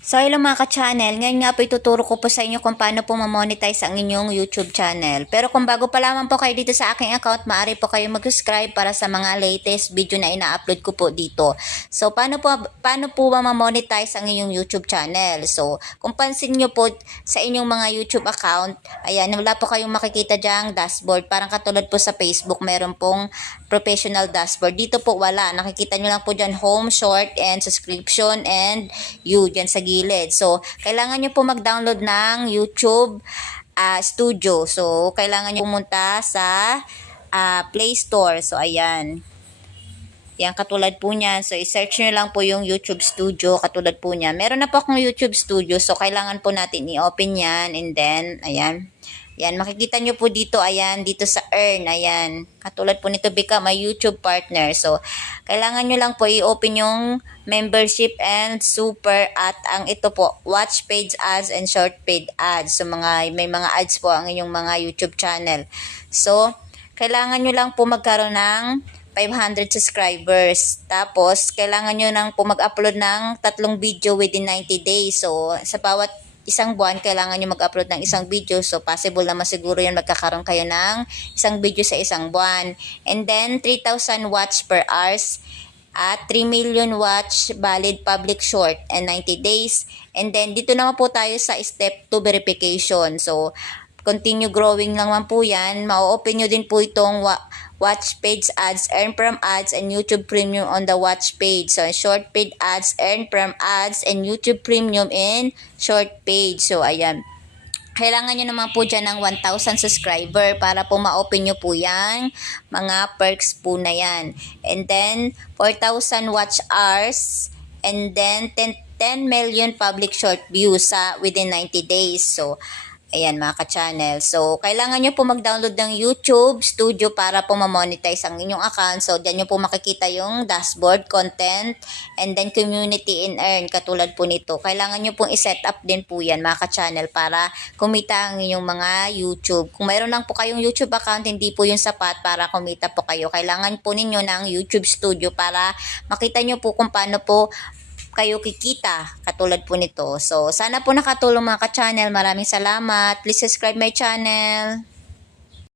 So, hello mga ka-channel. Ngayon nga po ituturo ko po sa inyo kung paano po ma-monetize ang inyong YouTube channel. Pero kung bago pa lamang po kayo dito sa aking account, maaari po kayo mag-subscribe para sa mga latest video na ina-upload ko po dito. So, paano po ba ma-monetize ang inyong YouTube channel? So, kung pansin nyo po sa inyong mga YouTube account, ayan, wala po kayong makikita dyang dashboard. Parang katulad po sa Facebook, meron pong professional dashboard. Dito po wala. Nakikita nyo lang po dyan home, short, and subscription, and you dyan sa gilid. So, kailangan nyo po mag-download ng YouTube Studio. So, kailangan nyo pumunta sa Play Store. So, ayan. Yan, katulad po niyan. So, i-search nyo lang po yung YouTube Studio, katulad po niya. Meron na po akong YouTube Studio. So, kailangan po natin i-open yan. And then, ayan. Yan, makikita nyo po dito, ayan, dito sa earn, ayan. Katulad po nito, become a YouTube partner. So, kailangan nyo lang po i-open yung membership and super at ang ito po, watch page ads and short paid ads. So, may mga ads po ang inyong mga YouTube channel. So, kailangan nyo lang po magkaroon ng 500 subscribers. Tapos, kailangan nyo lang po mag-upload ng 3 video within 90 days. So, sa bawat isang buwan, kailangan nyo mag-upload ng isang video. So, possible naman siguro yun magkakaroon kayo ng isang video sa isang buwan. And then, 3,000 watch per hours at 3 million watch valid public short and 90 days. And then, dito naman po tayo sa step 2 verification. So, continue growing lang man po yan. Ma-open nyo din po itong watch page ads, earn from ads, and YouTube Premium on the watch page. So, short paid ads, earn from ads, and YouTube Premium in short page. So, ayan. Kailangan nyo naman po dyan ng 1,000 subscriber para po ma-open nyo po yan. Mga perks po na yan. And then, 4,000 watch hours, and then 10 million public short views within 90 days. So, ayan mga ka-channel. So, kailangan nyo po mag-download ng YouTube Studio para po ma-monetize ang inyong account. So, dyan nyo po makikita yung dashboard, content, and then community and earn, katulad po nito. Kailangan nyo pong i-set up din po yan mga ka-channel para kumita ang inyong mga YouTube. Kung mayroon lang po kayong YouTube account, hindi po yung sapat para kumita po kayo. Kailangan po ninyo ng YouTube Studio para makita nyo po kung paano po kayo kikita, katulad po nito. So, sana po nakatulong mga ka-channel. Maraming salamat. Please subscribe my channel.